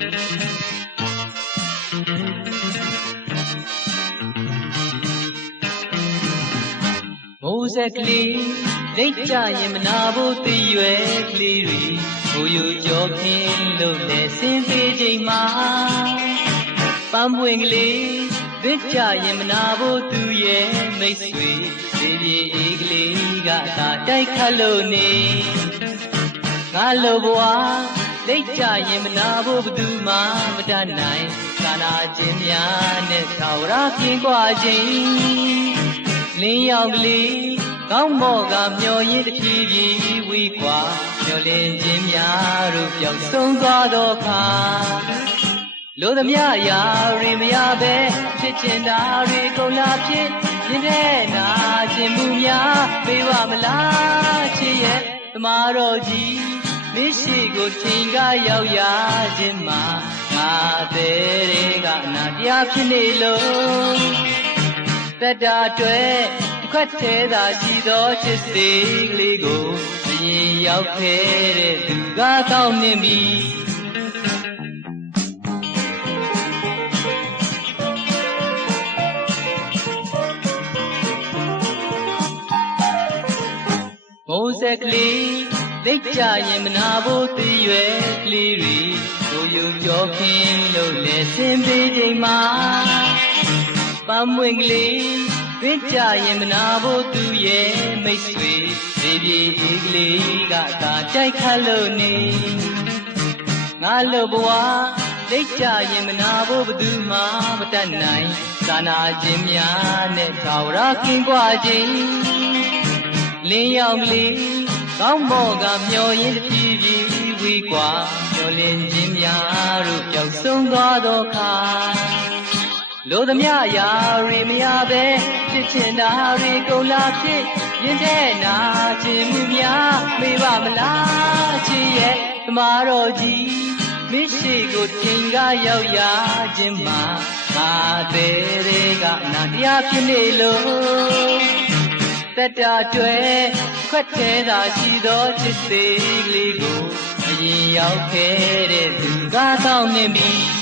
မိုးဆက်ကလေးလိတ်ကြရင်မနာဖို့တည်ရွယ်ကလေးတွေဟိုယူကြောခင်းလို့နဲ့ဆင်းပေးချိန်မှာပန်းပွင့်ကလေးသစ်ကြရင်မနာဖို့သူရဲ့မိတ်ဆွေဒီပြေအေးကလေးကသာတိုက်ခတ်လို့နေငါလိုဘွား လိတ်ကြရင်မနာဖို့ဘသူမှမတတ်နိုင်ကာလာခြင်းများနဲ့သာဝရကင်းကွာခြင်းလင်းရောင်ကလေးကောင်းမော့ကမျောရင်းတစ်ပြေးပြေးဝီးကွာမျောလင်းခြင်းများတို့ပြောင်းဆုံးသွားတော့ခါလို့သမျှရာရိမရပဲဖြစ်ချင်တာတွေကုန်လာဖြစ်ရင်တဲ့နာခြင်းမူများပေးပါမလားချစ်ရဲ့သမားတော်ကြီး မရှိကိုချိန်ကရောက်ရခြင်းမှာငါတဲ့တွေကနာတရားဖြစ်နေလို့သက်တာအတွက်ခွက်သေးသာရှိသောချစ်စေကလေးကိုအရင်ရောက်ခဲ့တဲ့သူကတောင်းမြင်ပြီမိုးဆက်ကလေး လိတ်ကြရင်မနာဖို့သိရွယ်ကလေးတွေကိုယူကြောခင်းလို့လဲစင်ပေးချိန်မှာပမွင့်ကလေးတွင်ကြရင်မနာဖို့သူရဲ့မိတ်ဆွေဒီပြေဒီကလေးကသာကြိုက်ခတ်လို့နေငါလို့ဘဝလိတ်ကြရင်မနာဖို့ဘသူမှမတတ်နိုင်သာနာခြင်းများနဲ့ခါဝရကင်းကွာခြင်းလင်းရောင်ကလေး ကောင်းမော့ကမျောရင်းတဖြည်းဖြည်းဝေးกว่าမျောလင်းခြင်းများတို့ပျောက်ဆုံးသွားသောခါလို့သမျှရာရီမရပဲဖြစ်ချင်တာတွေကုန်လာဖြစ်ရင်တဲ့နာခြင်းမှုများမေးပါမလားချစ်ရဲ့သမားတော်ကြီးမရှိကိုချိန်ကရောက်ရခြင်းမှာငါသေးတွေကနာတရားဖြစ်နေလို့ သက်တာတွေခွက်သေးသာရှိသောချစ်သေးကလေးကိုအရင်ရောက်ခဲ့တဲ့သူကတောင်းနေပြီ